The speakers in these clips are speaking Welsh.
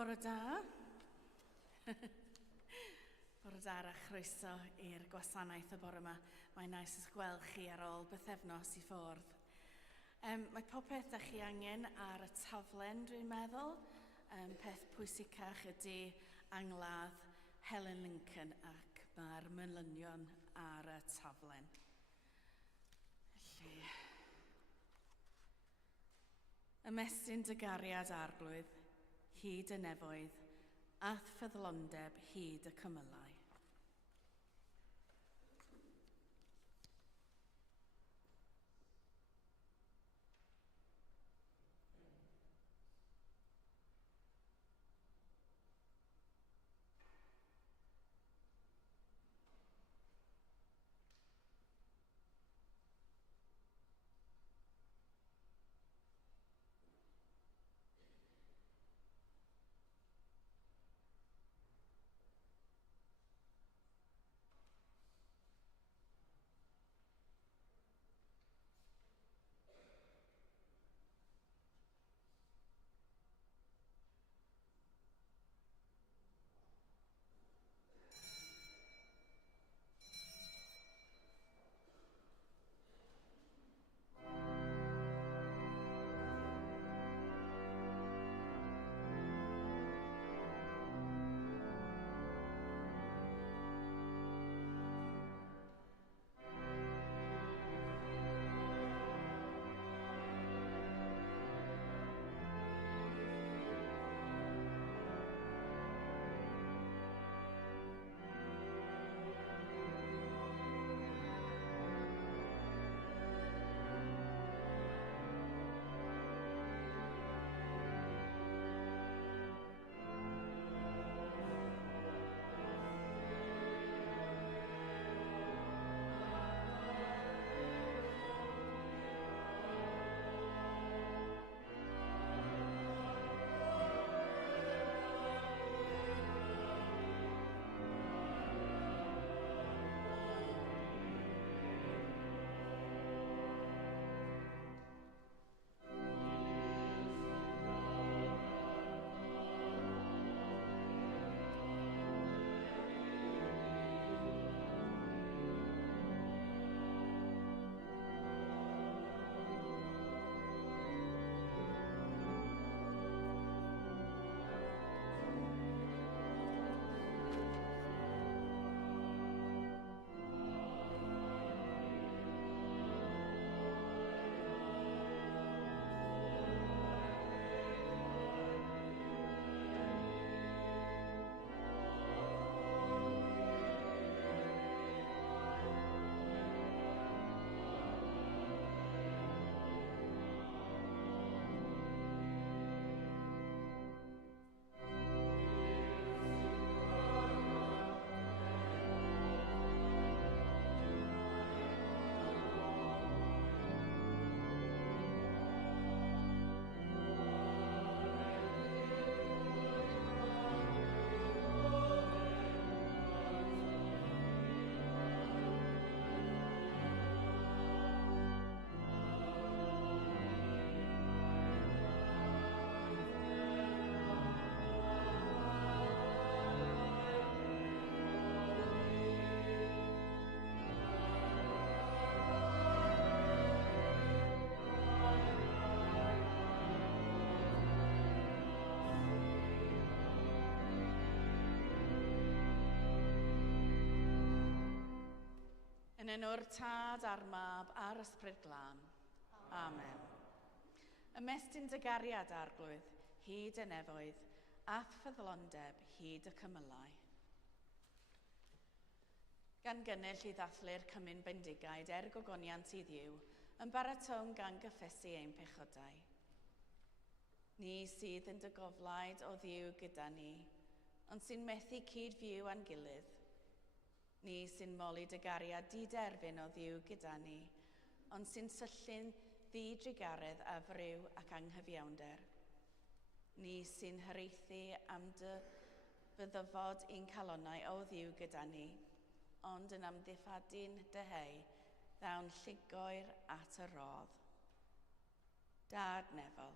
Bore da. Bore da a chroeso i'r gwasanaeth y bore yma. Mae'n nais eich gweld chi ar ôl bythefnos i ffwrdd. Mae popeth da chi angen ar y taflen, dwi'n meddwl. Peth pwysicach ydy angladd Helen Lincoln ac mae'r manylion ar y taflen. Felly, ymestyn dy gariad arglwydd, hyd y nefoedd, ath ffyddlondeb hyd y cymylau. Yn enw'r Tad a'r Mab a'r Ysbryd Glân. Amen. Ymestyn dy gariad arglwydd, hyd y nefoedd, ath ffyddlondeb hyd y cymylau. Gan gynnell i ddathlu'r Cymun Bendigaid gogoniant i Dduw, yn baratwn gan gyffesu ein pechodau. Ni sydd yn dy goflaid o Dduw gyda ni, ond sy'n methu cyd-fyw a'n gilydd. Ni sy'n moli dy gariad di-derfyn o Dduw gyda ni, ond sy'n syllu'n ddi-drigaredd a fryw ac anghyfiawnder. Ni sy'n hyrieithu am dy fyddyfod i'n calonnau o Dduw gyda ni, ond yn amddiffadun deheu, ddawn llugoer at y rodd. Dad Nefel,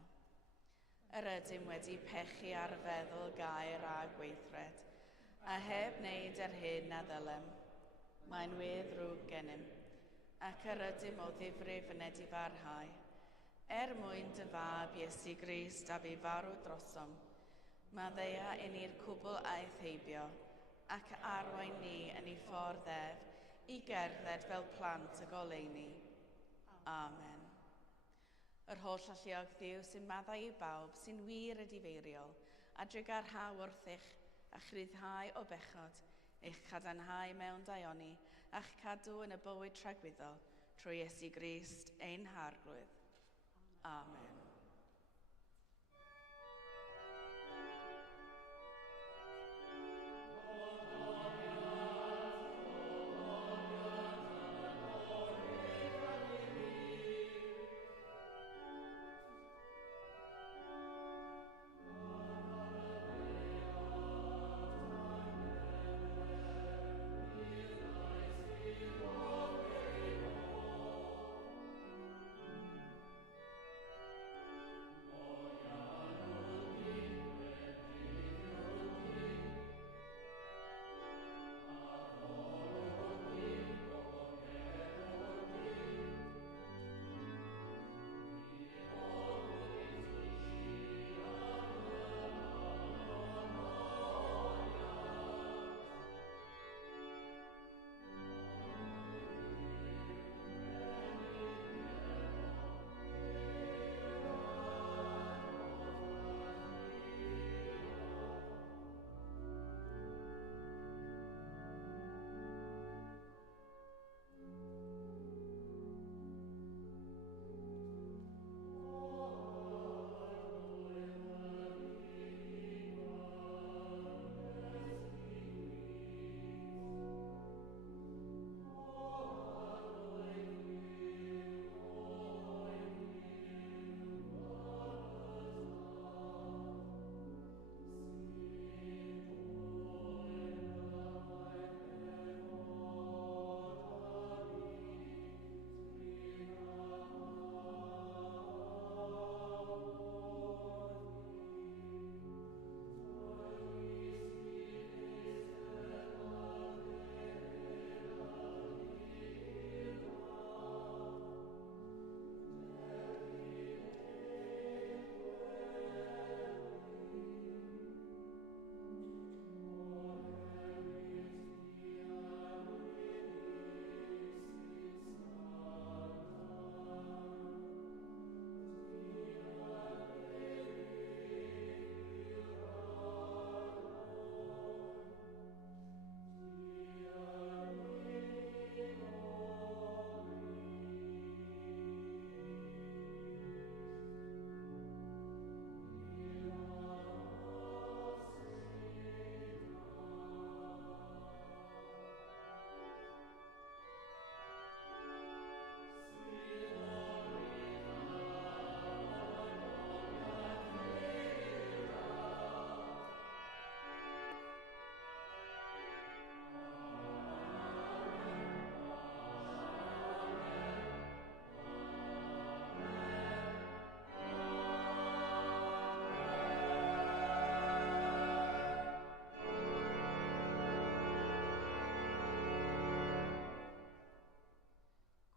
Yr ydym wedi pechu ar feddwl gair a gweithred, a heb wneud yr hyn a ddylem. Mae'n wedd rwg gennym, ac yr ydym o ddifrif yn edi farhau. Mwyn dy fab Iesu Grist a bu farw drosom, mae ddeia yn i'r cwbl aeth heibio, ac arwain ni yn ei ffordd ef i gerdded fel plant y goleuni. Amen. Yr holl alluog Dduw sy'n maddau i bawb sy'n wir y difeiriol, a drigarhaw wrthych a chryddhau o bechod, eich cadarnhau mewn daioni a'ch cadw yn y bywyd tragwyddol trwy Iesu Grist ein harglwydd. Amen.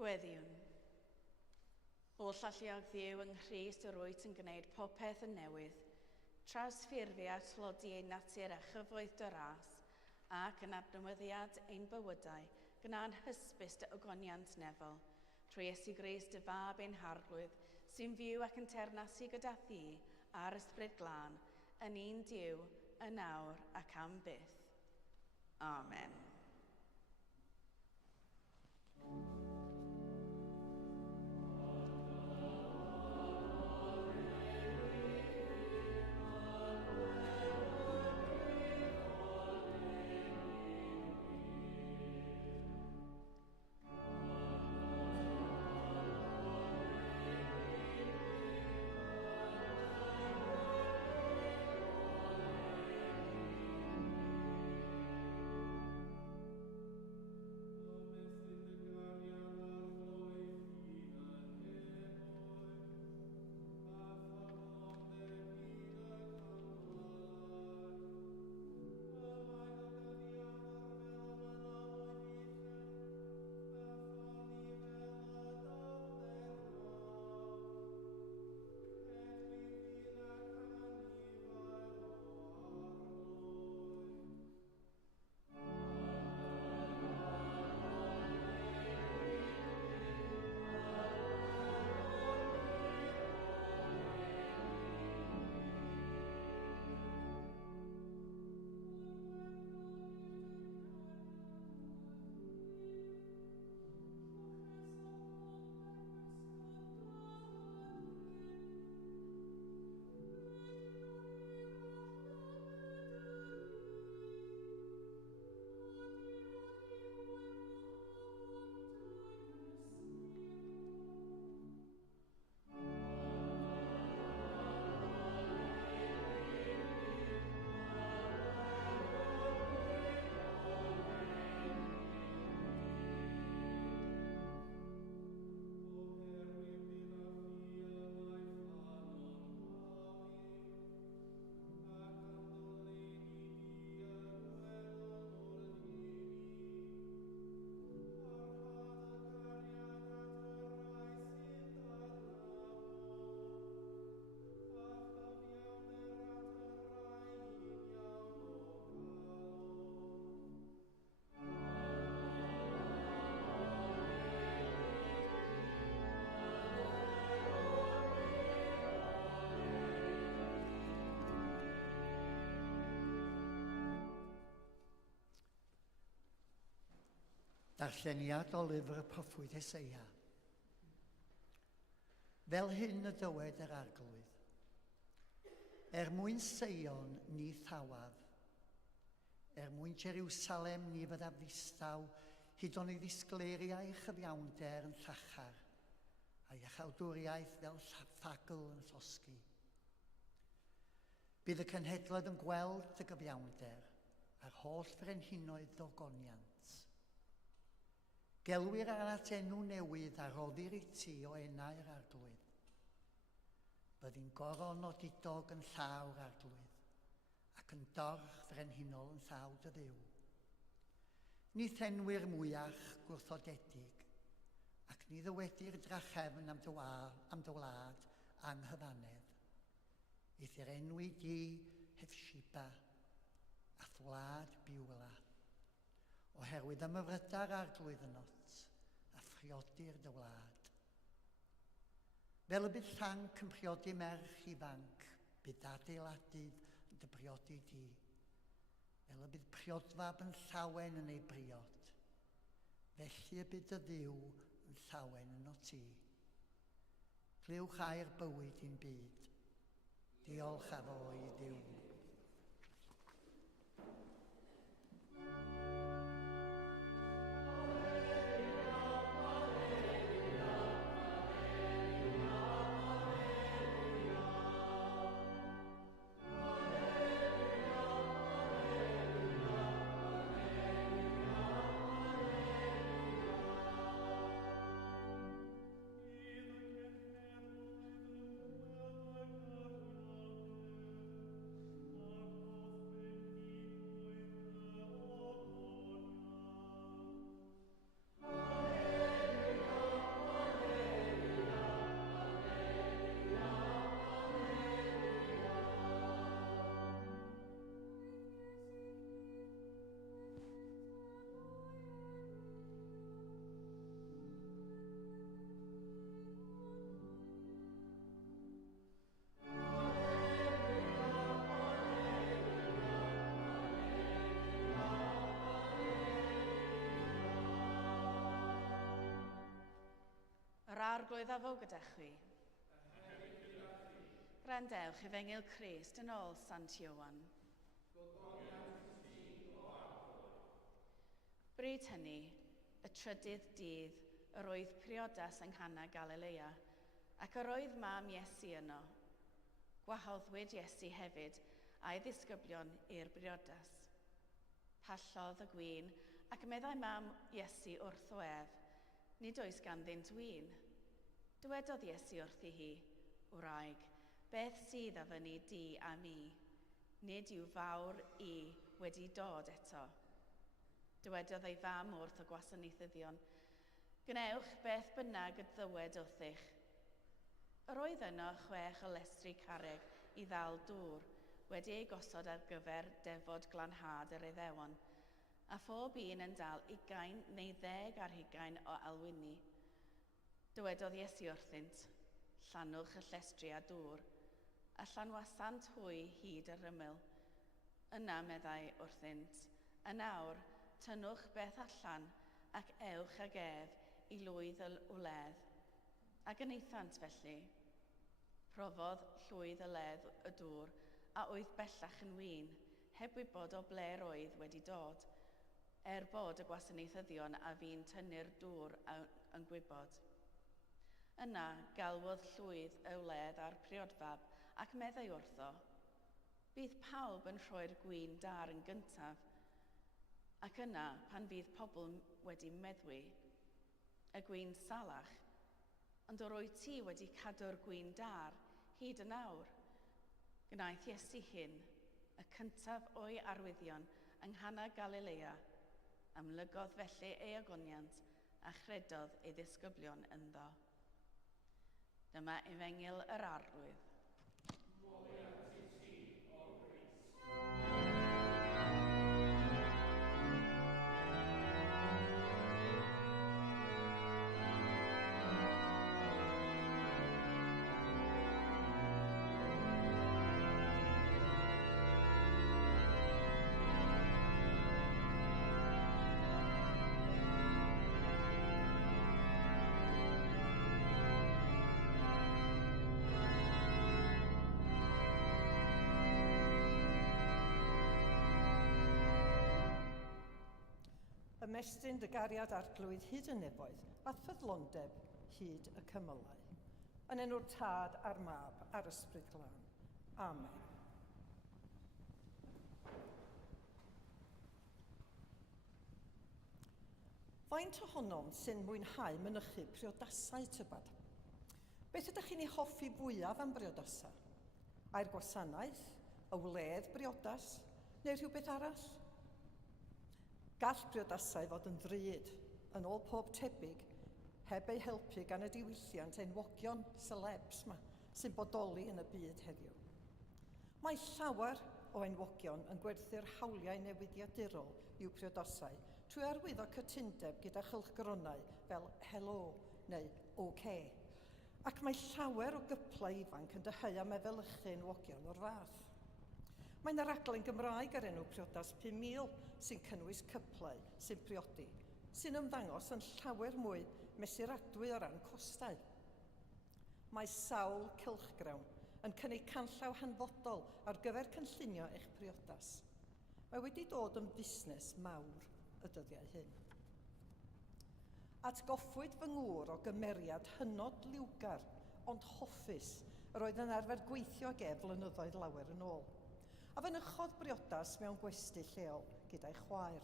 Gweddiwn. O llalluog Dduw yng Nghrist yr wyt yn gwneud popeth yn newydd, trawsffurfi a tlodi ein natur a chyfoeth dy ras, ac yn adnewyddiad ein bywydau, gyda'n hysbys dy ogoniant nefol, trwy Iesu Grist y fab ein harglwydd, sy'n fyw ac yn ternasu gyda thi a'r ysbryd glân, yn un Duw, yn nawr ac am byth. Amen. Darlleniad o lyfr y proffwyd Eseia. Fel hyn y dywed yr arglwydd. Mwyn Seion ni thawaf. Mwyn Jerusalem ni fyddaf ddistaw, hyd ond ei ddisgleiriau chyfiawnder yn llachar, a'i achawdwriaeth fel ffagl yn llosgi. Bydd y cenhedloedd yn gweld y gyfiawnder a'r holl frenhinoedd ddogoniant. Gelwir ar at enw newydd a roddir i ti o enau'r arglwydd. Byddi'n goron o didog yn llaw'r arglwydd, ac yn dorch frenhinol yn llaw dy ddiw. Ni thenwyr mwyach gwrthodedig, ac ni ddywedir drachefn am dy wlad anghyfanedd. Eith i'r enwi di Hefshiba, a thwlad Biwla, oherwydd ymyfryda'r arglwydd yn ot, a phriodir dy wlad. Fel y bydd llanc yn priodi merch ifanc, bydd adeiladydd yn dy briodi di. Fel y bydd priodfab yn llawen yn ei briod, felly y bydd y ddiw yn llawen yn o ti. Clywch air bywyd i'n byd. Diolch ar oi Dduw. Yr arglwydd a fo gyda chwi. Grandewch Efengyl Crist yn ôl Sant Ioan. Bryd hynny, y trydydd dydd, yr oedd priodas yng Nghana Galilea, ac yr oedd mam Iesu yno. Gwahoddwyd Iesu hefyd a'i ddisgyblion i'r briodas. Pallodd y gwin ac meddai mam Iesu wrtho ef, nid oes ganddynt win. Dywedodd Iesu wrthi hi, wraig, beth sydd â fyny di a mi? Nid yw fawr i wedi dod eto. Dywedodd ei fam wrth y gwasanaethyddion, gnewch beth bynnag y ddywed wrthych. Yr oedd yno 6 o lestri carreg i ddal dŵr, wedi ei gosod ar gyfer defod glanhad yr Iddewon, a phob un yn dal 20 neu 10 ar 20 o alwyni. Dywedodd Iesu wrthynt, llannwch y llestri a dŵr, a llanwasant hwy hyd yr ymyl. Yna meddai wrthynt, a nawr, tynnwch beth allan ac ewch ag ef i lwydd y wledd. Ac yn eithant felly, profodd llwydd y ledd y dŵr a oedd bellach yn win, heb wybod o ble'r oedd wedi dod, bod y gwasanaethyddion a fi'n tynnu'r dŵr yn gwybod. Yna galwodd llwydd y wledd a'r priodfab ac meddai wrtho, bydd pawb yn rhoi'r gwin dar yn gyntaf, ac yna pan fydd pobl wedi meddwi, y gwin salach, ond yr wyt ti wedi cadw'r gwin dar hyd yn awr. Gwnaeth Iesu hyn, y cyntaf o'i arwyddion yng Nghana Galilea, amlygodd felly ei agoniant a chredodd ei ddisgyblion ynddo. Dyma Efengyl yr arglwydd. Ymestyn dy gariad arglwydd hyd y nefoedd, a ffyddlondeb hyd y cymylau. Yn enw'r Tad a'r Mab a'r Ysbryd Glân. Amen. Faint ohonom sy'n mwynhau mynychu priodasau tybad? Beth ydych chi'n ei hoffi fwyaf am briodasau? Ai'r gwasanaeth, y wledd briodas, neu rhywbeth arall? Gall briodasau fod yn ddrud, yn ôl pob tebyg, heb ei helpu gan y diwylliant enwogion celebs yma sy'n bodoli yn y byd heddiw. Mae llawer o enwogion yn gwerthu'r hawliau newiddiadurol i'w priodasau trwy arwyddo cytundeb gyda chylchgronau fel helo neu OK. Ac mae llawer o gyplau ifanc yn dyheu am efelychu enwogion o'r fath. Mae yna raglen Gymraeg ar enw Priodas 5000 sy'n cynnwys cyplau sy'n priodi, sy'n ymddangos yn llawer mwy mesuradwy o ran costau. Mae sawl cylchgrawn yn cynnig canllaw hanfodol ar gyfer cynllunio eich priodas. Mae wedi dod yn busnes mawr y dyddiau hyn. Atgoffwyd fy ngŵr o gymeriad hynod liwgar, ond hoffus, yr oedd yn arfer gweithio ag flynyddoedd lawer yn ôl. A fynychodd briodas mewn gwesty lleol gyda'i chwaer.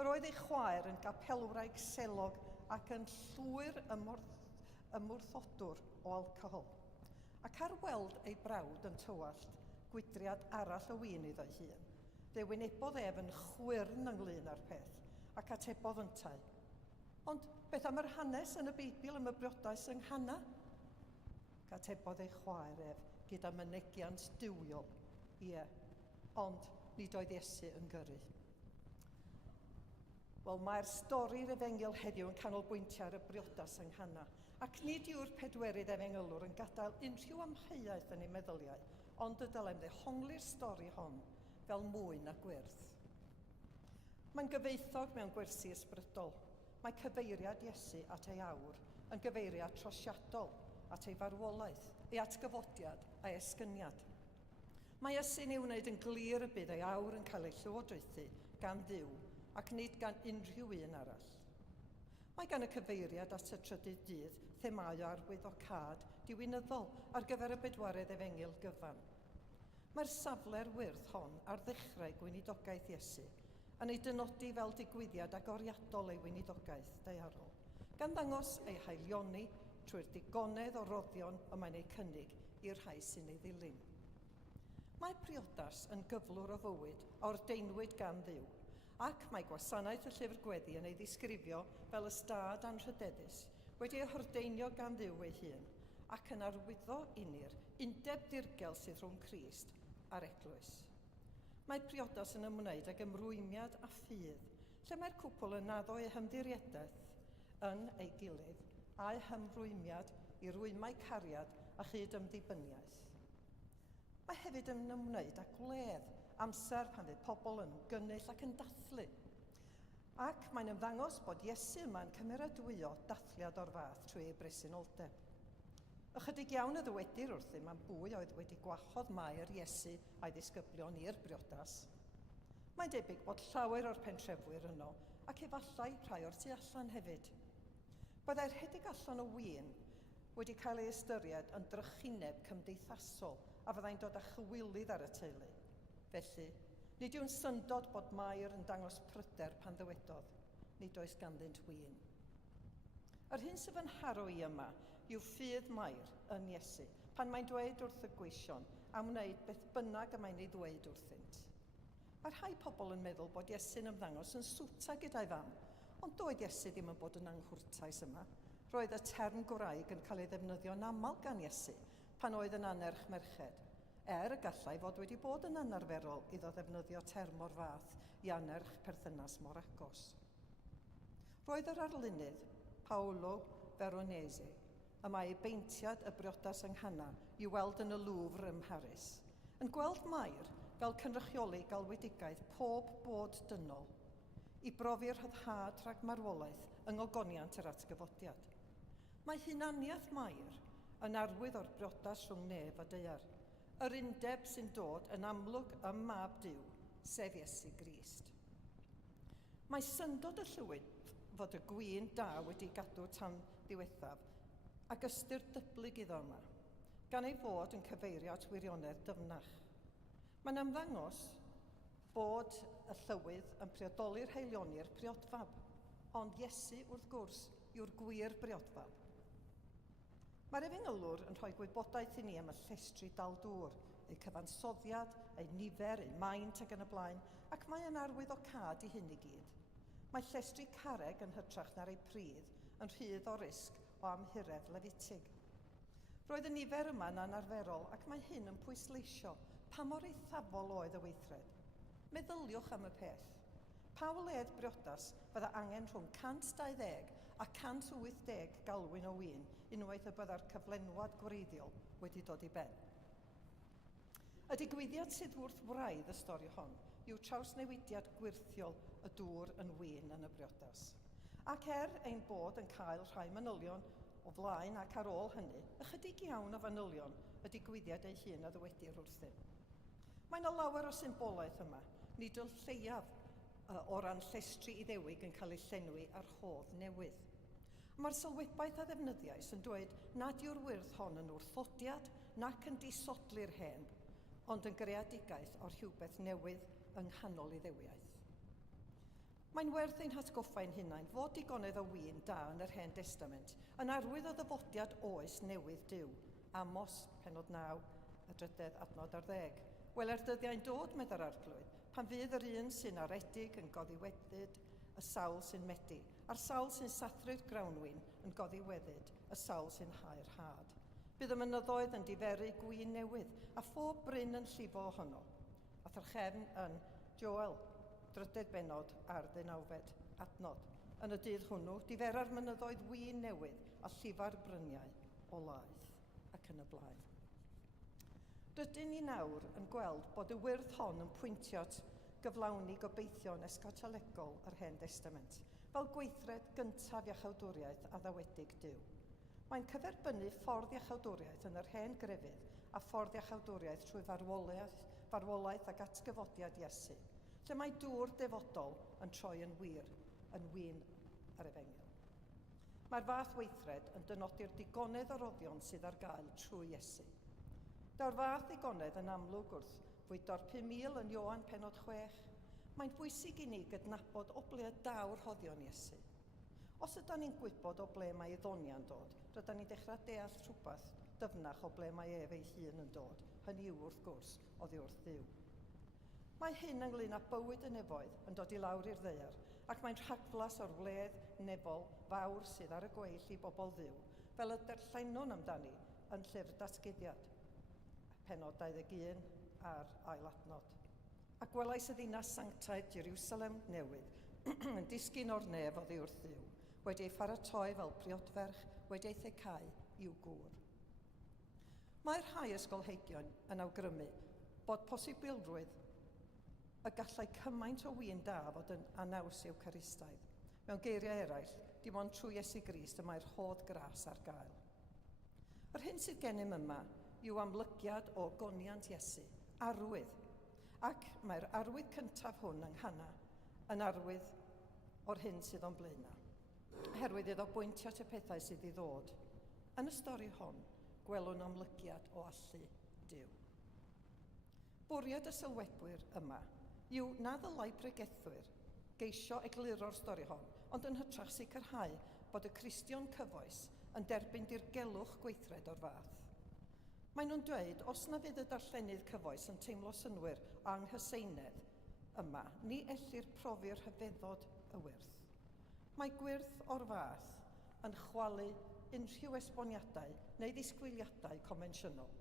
Yr oedd ei chwaer yn gapelwraig selog ac yn llwyr ymwrthodwr o alcohol. Ac ar weld ei brawd yn tywallt, gwydriad arall o win iddo'i hun, fe wynebodd ef yn chwyrn ynglyn â'r peth, ac atebodd yntau. Ond beth am yr hanes yn y Beibl am y briodas yng Nghana? Atebodd ei chwaer ef gyda mynegiant duwiol. Ie, ond nid oedd Iesu yn gyrru. Wel, mae'r stori'r Efengyl heddiw yn canolbwyntio ar y briodas yng Nghana, ac nid yw'r pedwerydd Efengylwr yn gadael unrhyw amheuaeth yn ei meddyliau, ond y dylem ddehongli'r stori hon fel mwy na gwyrdd. Mae'n gyfeithog mewn gwersi ysbrydol. Mae cyfeiriad Iesu at ei awr yn gyfeiriad trosiadol at ei farwolaeth, ei atgyfodiad a'i esgyniad. Mae Iesu'n ei wneud yn glir y bydd ei awr yn cael ei llywodraethu gan Dduw ac nid gan unrhyw un arall. Mae gan y cyfeiriad at y trydydd dydd themau o arwyddocâd diwinyddol ar gyfer y bedwaredd Efengyl gyfan. Mae'r safle'r wyrdd hon ar ddechrau gweinidogaeth Iesu yn ei dynodi fel digwyddiad agoriadol ei weinidogaeth daearol, gan ddangos ei haelioni trwy'r digonedd o roddion y mae'n ei cynnig i'r rhai sy'n ei ddilyn. Mae priodas yn gyflwr o fywyd a ordeinwyd gan Dduw, ac mae gwasanaeth y llyfr gweddi yn ei ddisgrifio fel ystad anrhydeddus wedi ei hordeinio gan Dduw ei hun ac yn arwyddo unir undeb dirgel sydd rhwng Crist a'r Eglwys. Mae priodas yn ymwneud ag ymrwymiad a ffydd, lle mae'r cwpl yn addo eu hymddiriadaeth yn ei gilydd a'i hymrwymiad i rwymau cariad a chyd ymddibyniaeth. Mae hefyd yn ymwneud â gwledd, amser pan fydd pobl yn gynnull ac yn dathlu. Ac mae'n ymddangos bod Iesu yma'n cymeradwyo dathliad o'r fath trwy ei bresenoldeb. Ychydig iawn y ddywedir wrthym am bwy oedd wedi gwahodd Mair Iesu a'i ddisgyblion i'r briodas. Mae'n debyg bod llawer o'r pentrefwyr yno ac efallai rhai o'r tu allan hefyd. Byddai'r rhedeg allan o win wedi cael ei ystyried yn drychineb cymdeithasol a fyddai'n dod â chywilydd ar y teulu. Felly, nid yw'n syndod bod Mair yn dangos pryder pan ddywedodd, nid oes ganddynt win. Yr hyn sydd yn haro i yma yw ffydd Mair yn Iesu pan mae'n dweud wrth y gweision am wneud beth bynnag y mae'n ei ddweud wrthynt. Mae rhai pobl yn meddwl bod Iesu'n ymddangos yn swta gyda'i fam, ond doedd Iesu ddim yn bod yn anghwrtais yma. Roedd y term Gwraeg yn cael ei ddefnyddio'n aml gan Iesu pan oedd yn anerch merched, y gallai fod wedi bod yn anarferol iddo ddefnyddio term o'r fath i anerch perthynas mor agos. Roedd yr arlunydd Paolo Veronese y mae ei beintiad y briodas yng Nghana i weld yn y Louvre ym Mharis, yn gweld Mair fel cynrychioli galwedigaeth pob bod dynol, i brofi'r rhyddhad rhag marwolaeth yng ngogoniant yr atgyfodiad. Mae hunaniaeth Mair yn arwydd o'r briodas rhwng nef a daear, yr undeb sy'n dod yn amlwg ym mab Duw, sef Iesu Grist. Mae syndod y llywyd fod y gwin da wedi gadw tan ddiwethaf ac ystyr dyblyg iddo yma, gan ei fod yn cyfeirio at wirionedd dyfnach. Mae'n ymddangos bod y llywydd yn priodoli'r heilioni'r priodfab, ond Iesu wrth gwrs yw'r gwir briodfab. Mae'r Efengylwr yn rhoi gwybodaeth i ni am y llestri dal dŵr, eu cyfansoddiad, eu nifer, eu maint ac yn y blaen, ac mae yn arwydd o cad i hyn i gyd. Mae llestri carreg yn hytrach na'r ei pridd yn rhydd o risg o amhiredd lefitig. Roedd y nifer yma'n anarferol ac mae hyn yn pwysleisio pa mor eithafol oedd y weithred. Meddyliwch am y peth. Pa wledd briodas fydda angen rhwng 120 a 180 galwyn o win unwaith y bydda'r cyflenwad gwreiddiol wedi dod i ben. Y digwyddiad sydd wrth wraidd y stori hon yw trawsnewidiad gwirthiol y dŵr yn win yn y briodas. Ac ein bod yn cael rhai manylion o flaen ac ar ôl hynny, ychydig iawn o fanylion y digwyddiad ei hun a ddywedir wrthyn. Mae yna lawer o symbolaeth yma, nid yw'r lleiaf o ran llestri Iddewig yn cael ei llenwi ar hodd newydd. Mae'r sylwebaeth a ddefnyddiais yn dweud nad yw'r wyrdd hon yn wrthodiad nac yn disodli'r hen, ond yn greadigaeth o'r rhywbeth newydd yng nghanol Iddewiaeth. Mae'n werth ein hatgoffau'n hunain fod digonedd o win da yn yr Hen Testament yn arwydd o ddyfodiad oes newydd Duw. Amos, penod 9, y 3 adnod ar 10. Weler dyddiau'n dod, medda'r arglwydd, pan fydd yr un sy'n aredig yn goddiweddyd y sawl sy'n medi, a'r sawl sy'n sathru'r grawnwyn yn goddiweddyd y sawl sy'n hau'r had. Bydd y mynyddoedd yn diferu gwin newydd, a phob bryn yn llifo ohono. A thyrchefn yn Joel, 3 benod ar 19 adnod. Yn y dydd hwnnw, difera'r mynyddoedd win newydd a llifa'r bryniau o laeth ac yn y blaen. Rydyn ni nawr yn gweld bod y wyrdd hon yn pwyntio at gyflawni gobeithio'n esgotalegol yr Hen Testament, fel gweithred gyntaf iachawdwriaeth a ddawedig Duw. Mae'n cyferbynnu ffordd iachawdwriaeth yn yr hen grefydd a ffordd iachawdwriaeth trwy farwolaeth ac atgyfodiad Iesu, lle mae dŵr defodol yn troi yn win ar Efengil. Mae'r fath weithred yn dynodi'r digonedd o roddion sydd ar gael trwy Iesu. Daw'r fath digonedd yn amlwg wrth fwydo'r 5,000 yn Ioan penod 6. Mae'n bwysig i ni gydnabod o ble daw'r hoddion Iesu. Os ydym ni'n gwybod o ble mae Iddonia'n dod, rydym ni'n dechrau deall rhywbeth dyfnach o ble mae ef ei hun yn dod. Hynny yw wrth gwrs oddi wrth Dduw. Mae hyn ynglyn â bywyd y nefoedd yn dod i lawr i'r ddaear, ac mae'n rhagflas o'r wledd nefol fawr sydd ar y gweill i bobl Dduw, fel y darllenwn amdani yn llyfr Datguddiad, penod 21 a'r ail adnod. A gwelais y ddinas sanctaidd Jerusalem newydd yn disgyn o'r nef oddi wrth Dduw, wedi ei pharatoi fel priodferch, wedi ei thecau i'w gŵr. Mae'r rhai ysgolheigion yn awgrymu bod posibilrwydd y gallai cymaint o win da fod yn anaws Ewcaristaidd. Mewn geiriau eraill, dim ond trwy Iesu Grist y mae'r hodd gras ar gael. Yr hyn sydd gennym yma yw amlygiad o goniant Iesu, arwydd, ac mae'r arwydd cyntaf hwn yng Nghana yn arwydd o'r hyn sydd o'n blaena. Oherwydd iddo bwyntio at y pethau sydd i ddod. Yn y stori hon, gwelwn amlygiad o allu Duw. Bwriad y sylwebwyr yma yw na ddylai pregethwyr geisio egluro'r stori hon, ond yn hytrach sicrhau bod y Cristion cyfoes yn derbyn dirgelwch gweithred o'r fath. Maen nhw'n dweud, os na fydd y darllenydd cyfoes yn teimlo synwyr anghyseinedd yma, ni ellir profi'r rhyfeddod y wyrth. Mae gwyrth o'r fath yn chwalu unrhyw esboniadau neu ddisgwyliadau convensiynol.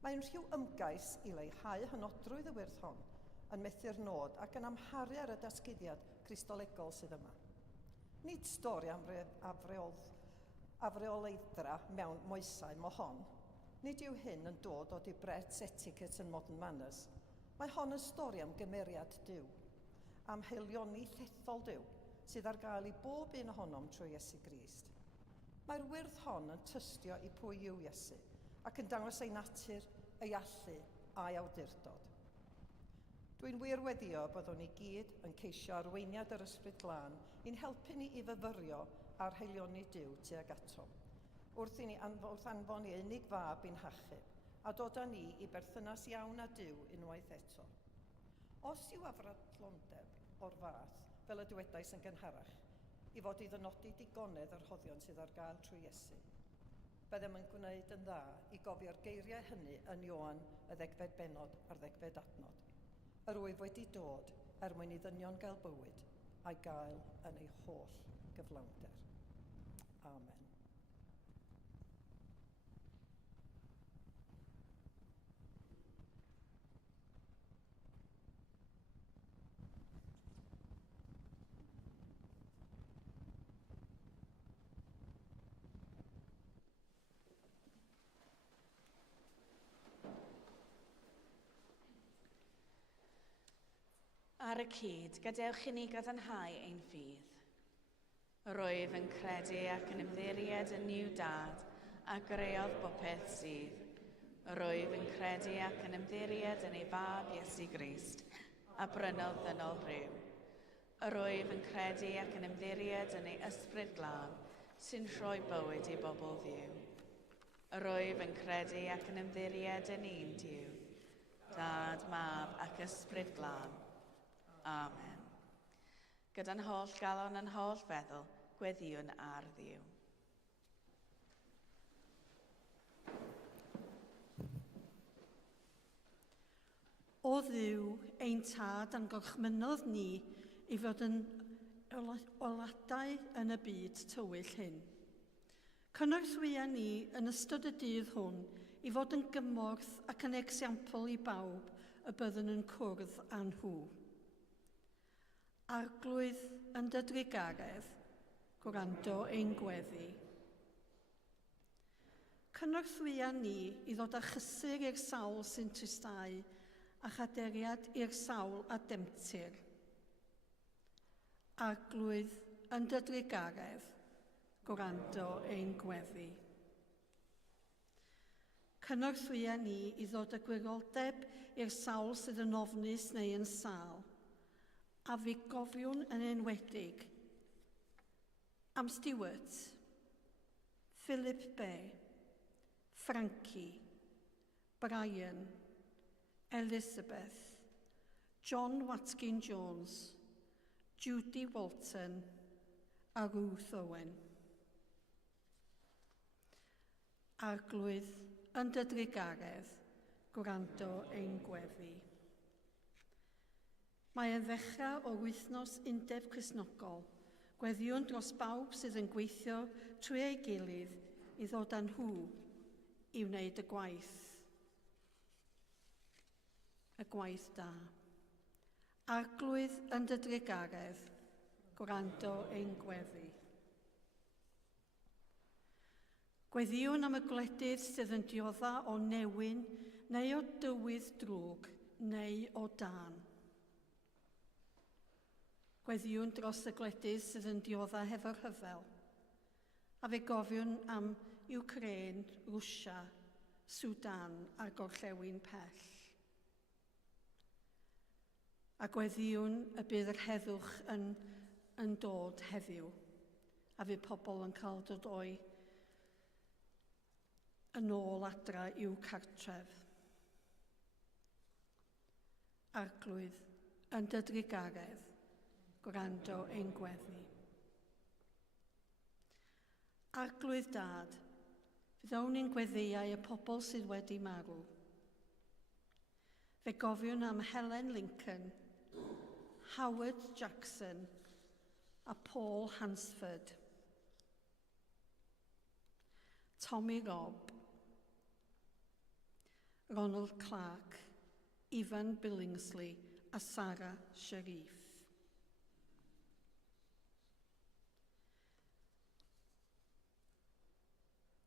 Mae unrhyw ymgais i leihau hynodrwydd y wyrth hon yn methu'r nod ac yn amharu ar y datguddiad Cristolegol sydd yma. Nid stori afreoleiddra mewn moesau mo hon. Nid yw hyn yn dod o dibrets etiquette and modern manners. Mae hon yn stori am gymeriad Duw, am heilioni llethol Duw, sydd ar gael i bob un ohonom trwy Iesu Grist. Mae'r wyrdd hon yn tystio i pwy yw Iesu, ac yn dangos ei natur, ei allu a'i awdurdod. Dwi'n wirweddio byddwn ni gyd yn ceisio arweiniad yr ysbryd glân i'n helpu ni i fyfyrio a'r heilioni Duw tuag ato, wrth anfon i unig fab i'n hachub, a dod â ni i berthynas iawn â Duw unwaith eto. Os yw afradlondeb o'r fath, fel y dywedais yn gynharach, i fod i ddynodi digonedd yr hoddion sydd ar gael trwy Iesu, byddem yn gwneud yn dda i gofio'r geiriau hynny yn Ioan y 10fed bennod a'r 10fed adnod. Yr wyf wedi dod mwyn i ddynion gael bywyd a'i gael yn ei holl gyflawnder. Amen. Ar y cyd, gadewch i ni gadarnhau ein ffydd. Rwyf yn credu ac yn ymddiried yn Niw Dad a greuodd bopeth sydd. Rwyf yn credu ac yn ymddiried yn ei fab Iesu Grist a brynodd ddynol rhyw. Rwyf yn credu ac yn ymddiried yn ei ysbryd glân sy'n rhoi bywyd i bobl ddiw. Rwyf yn credu ac yn ymddiried yn un Duw, Dad, Mab ac ysbryd glân. Amen. Gyda'n holl galon yn holl feddwl, gweddiwn ar Dduw. O Dduw, ein tad a'n gorchmynodd ni i fod yn oladau yn y byd tywyll hyn. Cynorthwya ni yn ystod y dydd hwn i fod yn gymorth ac yn esiampl i bawb y byddwn yn cwrdd â nhw. Arglwydd yn dy drigaredd, gwrando ein gweddi. Cynorthwya ni i ddod â chysur i'r sawl sy'n tristau a chaderiad i'r sawl a demtir. Arglwydd yn dy drigaredd, gwrando ein gweddi. Cynorthwya ni i ddod â gwiroldeb i'r sawl sydd yn ofnus neu yn sâl, a fi gofiwn yn enwedig am Stewart, Philip Bay, Frankie, Brian, Elizabeth, John Watkin-Jones, Judy Walton a Ruth Owen. Arglwydd yn dy drigaredd, gwrando ein gweddi. Mae yn ddechrau o wythnos undeb Cristnogol, gweddiwn dros bawb sydd yn gweithio trwy ei gilydd i ddod â nhw i wneud y gwaith. Y gwaith da. Arglwydd yn dy drigaredd, gwrando ein gweddi. Gweddiwn am y gwledydd sydd yn diodda o newyn neu o dywydd drwg neu o dan. Gweddiwn dros y gwledydd sydd yn diodda hefo'r rhyfel, a fe gofiwn am Ukraine, Rwsia, Sudan a gorllewin pell. A gweddiwn y bydd yr heddwch yn dod heddiw, a fydd pobl yn cael dod o'i yn ôl adra i'w cartref. Arglwydd yn dy drigaredd, gwrando ein gweddi. Arglwydd Dad, fydd awn ni'n gweddiau y pobl sydd wedi marw. Fe gofiwn am Helen Lincoln, Howard Jackson a Paul Hansford. Tommy Robb, Ronald Clark, Ivan Billingsley a Sarah Sharif.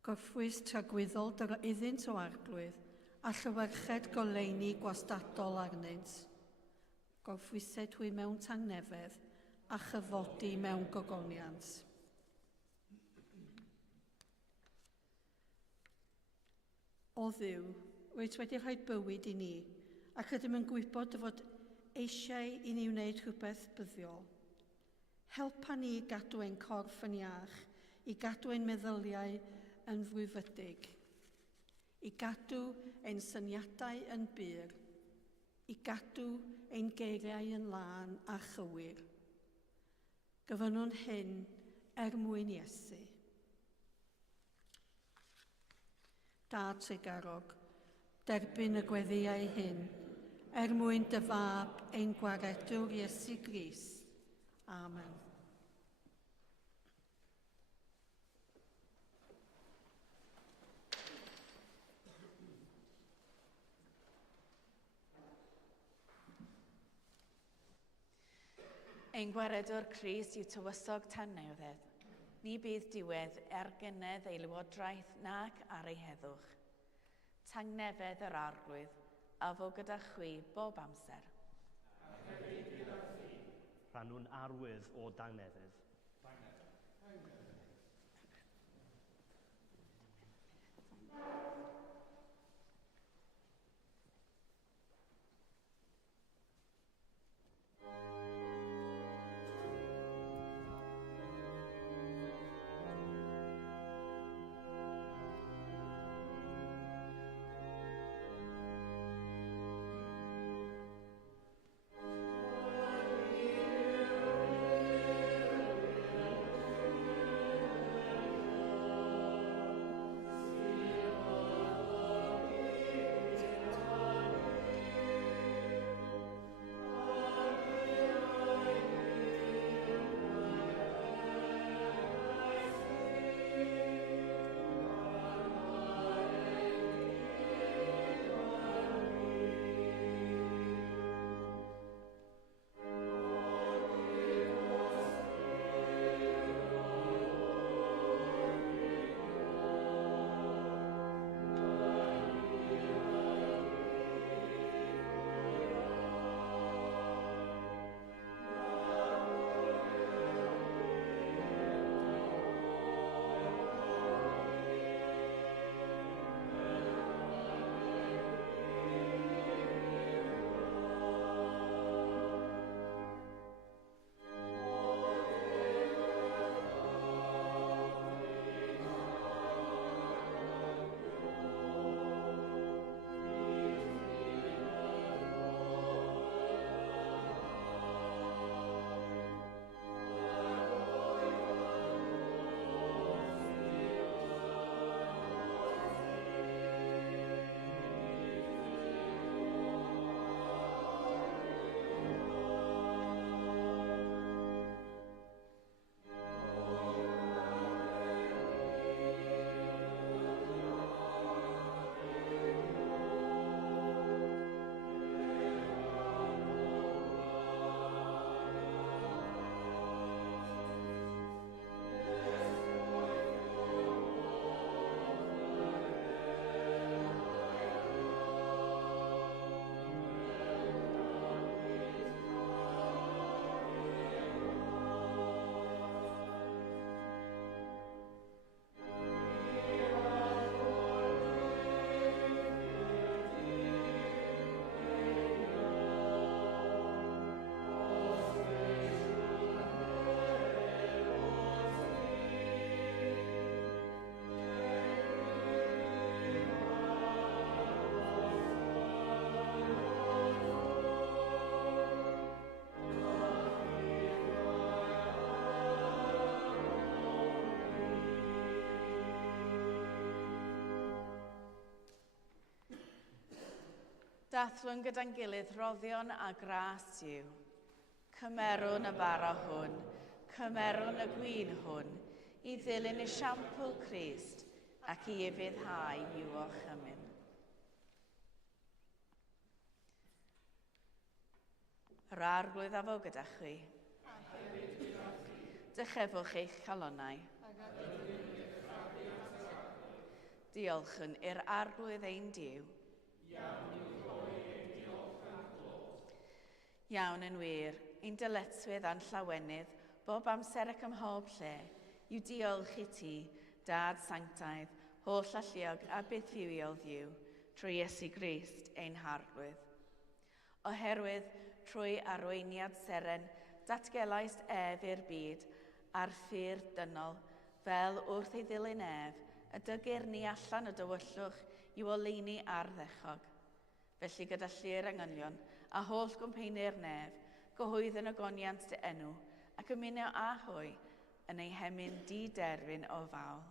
Gorffwys tragwyddol iddynt o arglwydd a llywyrched goleuni gwastadol arnynt. Gorffwysed mewn tangnefedd a chyfodi mewn gogoniant. O Dduw, rwyt wedi rhoi bywyd i ni ac ydym yn gwybod fod eisiau i ni wneud rhywbeth byddiol. Helpa ni gadw ein corff yn iach, i gadw ein meddyliau yn frwyfydig, i gadw ein syniadau yn byr, i gadw ein geiriau yn lân a chywir. Gyfynnwn hyn mwyn Iesu. Dad Tregarog, derbyn y gweddiau hyn, mwyn dy fab ein gwaredwr Iesu Grist. Amen. Ein gwaredwr Crist yw tywysog tanewddedd. Ni bydd diwedd ergynedd ei lywodraeth nac ar ei heddwch. Tangnefedd yr arglwydd, a fo gyda chwi bob amser. Rhannwn arwydd o dangnefedd. Dathlu'n gyda'n gilydd roddion a gras yw. Cymerwn y bara hwn, cymerwn y gwin hwn, i ddilyn y siampl Crist ac i ufuddhau yw o'ch ymyn. Yr arglwydd a fo gyda chwi. Dychefwch eich calonnau. Diolchyn i'r arglwydd ein Duw. Iawn yn wir, ein dyletswydd a'n llawenydd, bob amser ac ym mhob lle, yw diolch i ti, Dad Sanctaidd, holl alluog a buddiwiol ddiw, trwy Iesu Grist ein harglwydd. Oherwydd trwy arweiniad seren, datgelais ef i'r byd, a'r ffyr dynol, fel wrth ei ddilyn ef, y dygir ni allan y dywyllwch i'w oleini ar ddechog. Felly gyda llu'r angynion, a holl gwmpeinir nef, gyhoeddyn y goniant dy enw, ac ymunio a hwy yn ei hemyn di-derfyn o fawl.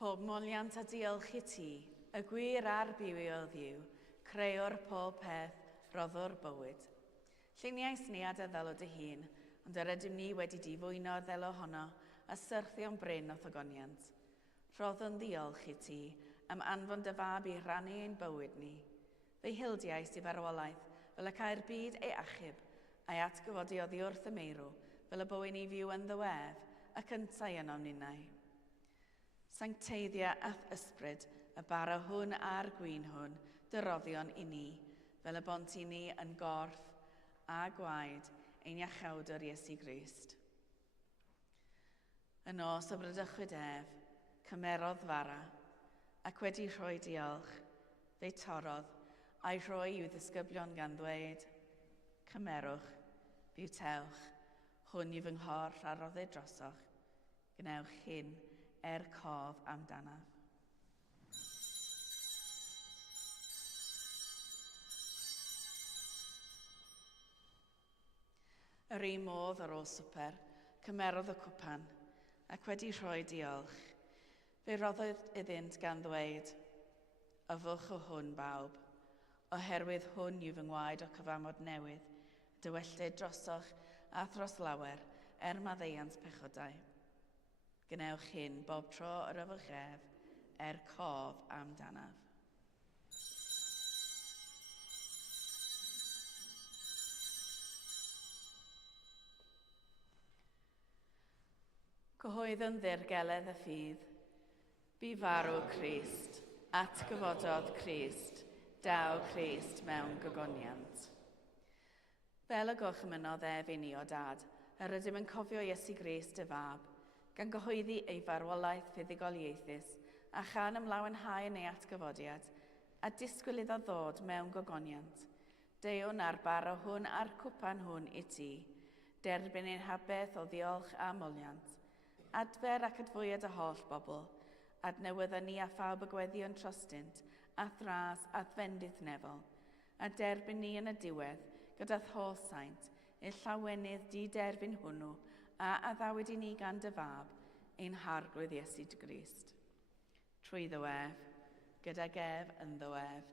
Pob moliant a diolch i ti, y gwir a'r biwio ddiw, creuwr pob peth, roddwr bywyd. Lluniais ni a ddelo dy hun, ond yr ydym ni wedi difwyno ddelo honno a syrthio'n bryn o thogoniant. Roddwn ddiolch i ti am anfon dy fab i rannu ein bywyd ni. Fe'i hildiais i farwolaeth fel y cael byd ei achub a'i atgyfodi oddi wrth y meirw fel y bywyd ni fyw yn ddiwedd ac yntau yn o'n ninnau. Sancteiddia ath ysbryd y bara hwn a'r gwyn hwn, dyroddion i ni, fel y bont i ni yn gorff a gwaed ein iachawdwr Iesu Grist. Yn os o brydychwyd ef, cymerodd fara, ac wedi rhoi diolch, fe'i torodd, a'i rhoi i'w ddisgyblion gan ddweud, cymerwch, biwtewch, hwn yw fy nghorff a rodded drosoch, gnewch hyn cof amdanaf. Yr un modd ar ôl swper, cymerodd y cwpan, ac wedi rhoi diolch. Fe roddodd iddynt gan ddweud, yfwch o hwn bawb, oherwydd hwn yw fy ngwaed o cyfamod newydd, dywellid drosoch a thros lawer maddeuant pechodau. Gnewch hyn bob tro yr yfwch ef cof amdanaf. Cyhoeddwn ddirgeledd y ffydd, bu farw Crist, atgyfododd Crist, daw Crist mewn gogoniant. Fel y gorchmynodd ef i ni o dad, yr ydym yn cofio Iesu Grist y fab, gan gyhoeddi ei farwolaeth fuddugoliaethus a chan ymlawenhau yn ei atgyfodiad, a disgwyl iddo ddod mewn gogoniant. Deiwn ar bara hwn a'r cwpan hwn i ti, derbyn ein habeth o ddiolch a moliant. Adfer ac adfwyad y holl bobl, adnewydda ni a phawb y gweddion trostynt, a thras a ddfendydd nefol, a derbyn ni yn y diwedd gyda'r holl saint, ei llawenydd di-derbyn hwnnw, a addawyd i ni gan dy fab, ein harglwydd Iesu Grist. Trwy ddywef, gyda gef yn ddywef,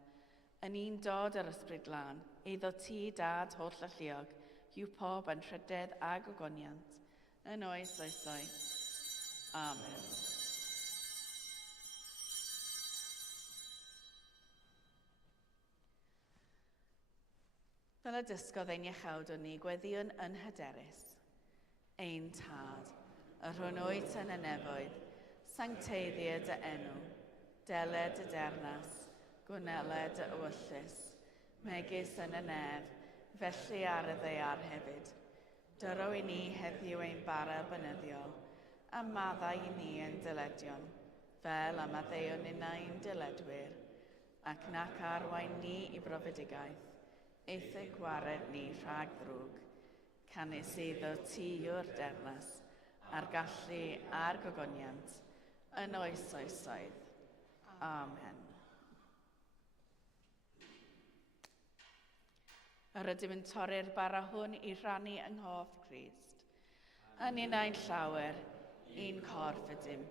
yn un dod yr ysbryd glân, eiddo ti dad holl alluog, yw pob yn rhydedd a gogoniant, yn oes oesau. Amen. Fel y dysgodd ein iachawdwr ni gweddiwn yn hyderus, ein tad, y rhwnnwyd yn y nefoedd, sancteiddia dy enw, deled y dernas, gwneled y ewyllus, megis yn y nef, felly ar y ddeiar hefyd. Dyro i ni heddiw ein bara bynyddiol, a maddau i ni yn dyledion, fel am addeuon unau'n dyledwyr, ac nac arwain ni i brofedigaeth, eithau gwared ni rhag ddrwg, canis iddo ti yw'r dernas, a'r gallu a'r gogoniant, yn oes oesoedd. Amen. Yr ydym yn torri'r bara hwn i rannu yng nghoff Crist. Yn un ein llawer, un corff ydym,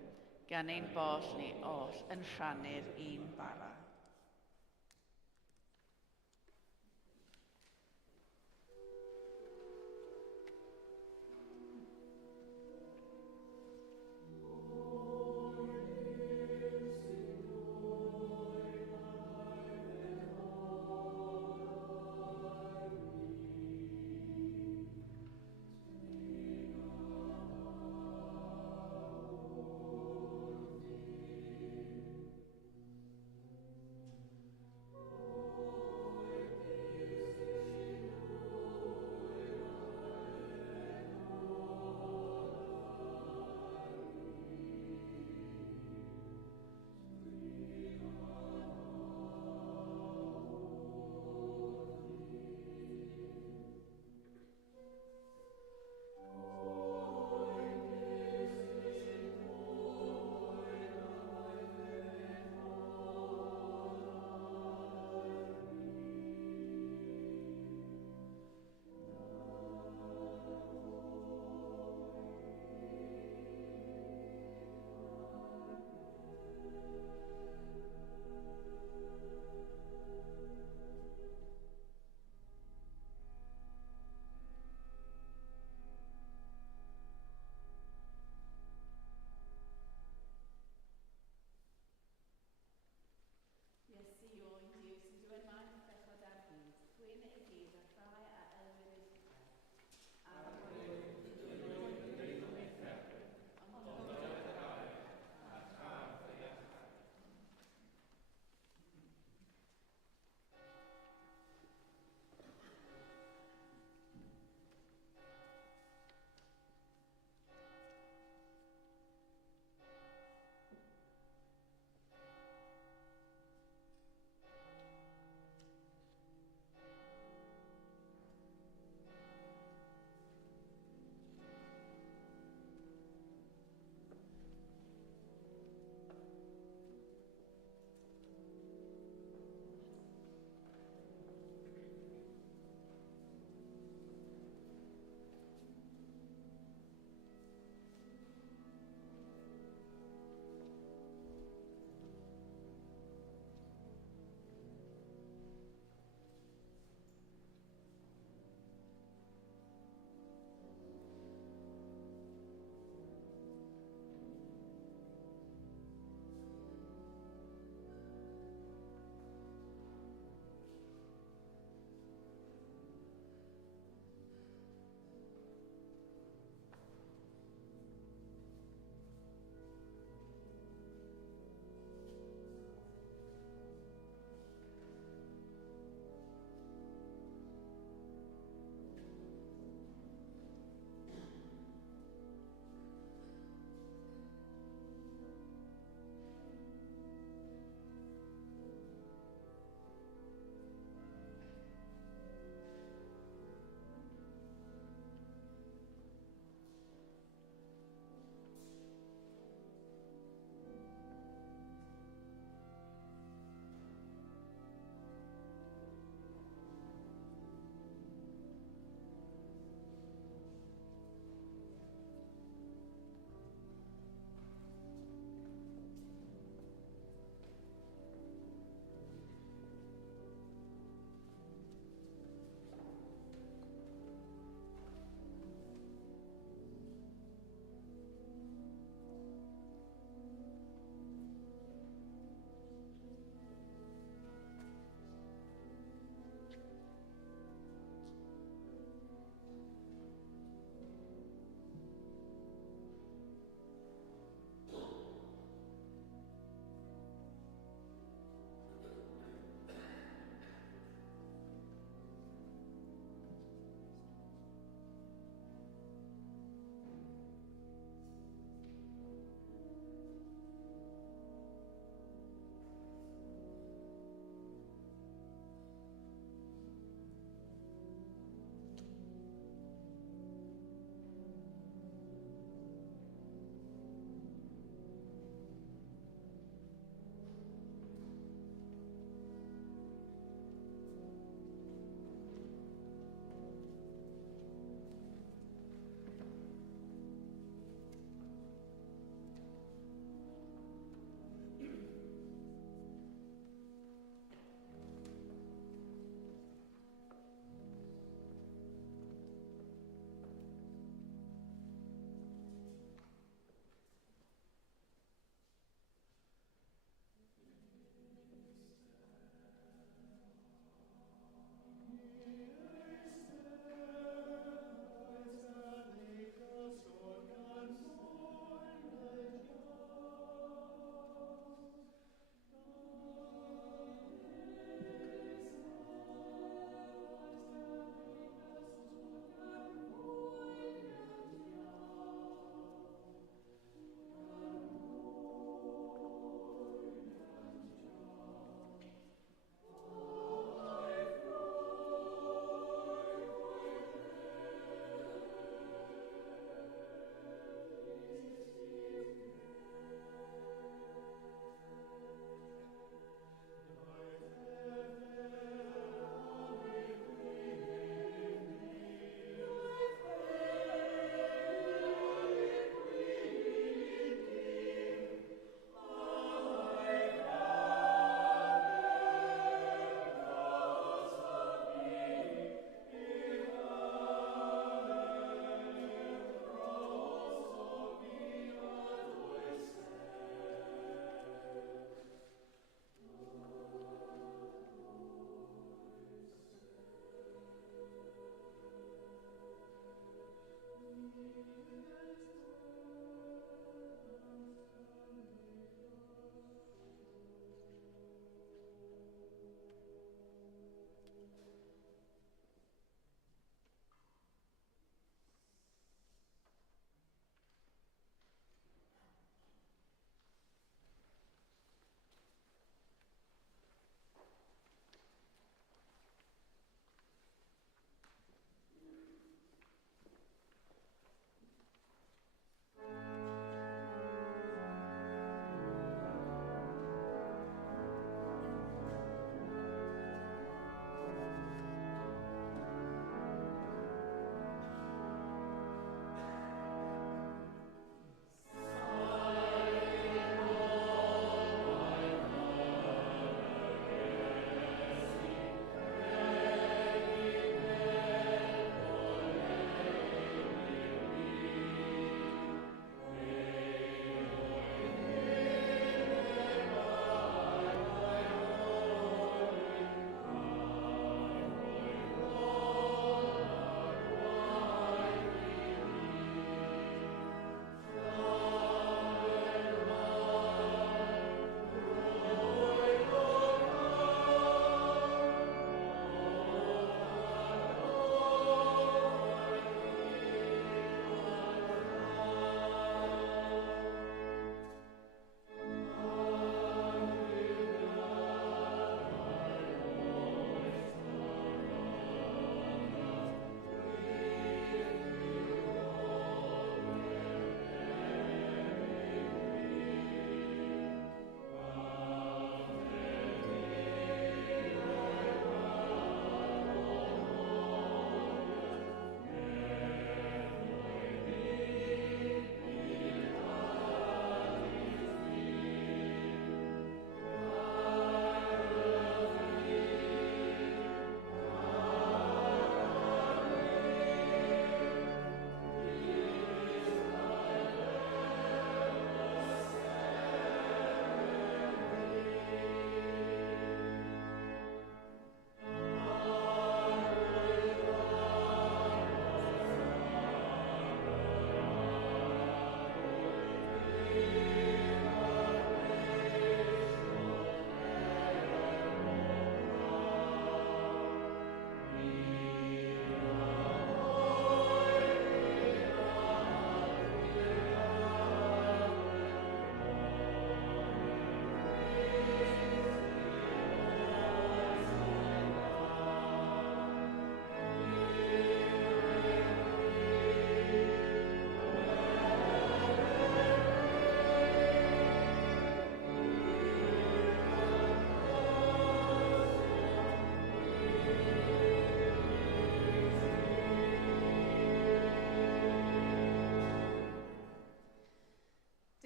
gan ein boll ni oll yn rhannu'r un bara.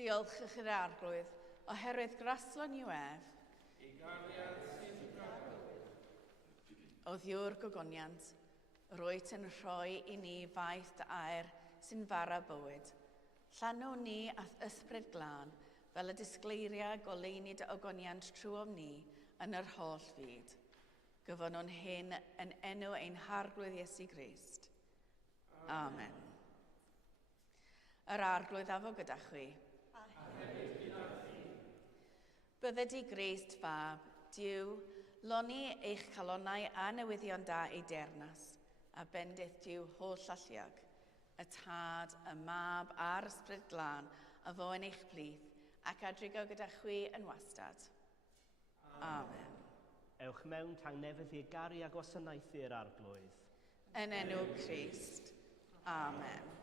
Diolch i'ch i'r arglwydd, oherwydd graslon i'w ef. O ddiw'r gogoniant, rwyt yn rhoi i ni faith dy air sy'n fara bywyd. Llanw ni ath ysbryd glân, fel y disgleiria goleuni dy ogoniant trwom ni yn yr holl fyd. Gyfon nhw'n hyn yn enw ein harglwydd Iesu Grist. Amen. Yr arglwydd afo gyda chwi. Bydde di Grist fab, Diw, loni eich calonau a newyddion da ei dernas, a bendith Diw holl alliag, y tad, y mab a'r ysbryd glân, a fo yn eich plith, ac adrigo gyda chwi yn wastad. Amen. Ewch mewn tangnefydd i garu a gwasanaethu'r arglwydd. Yn enw Crist. Amen.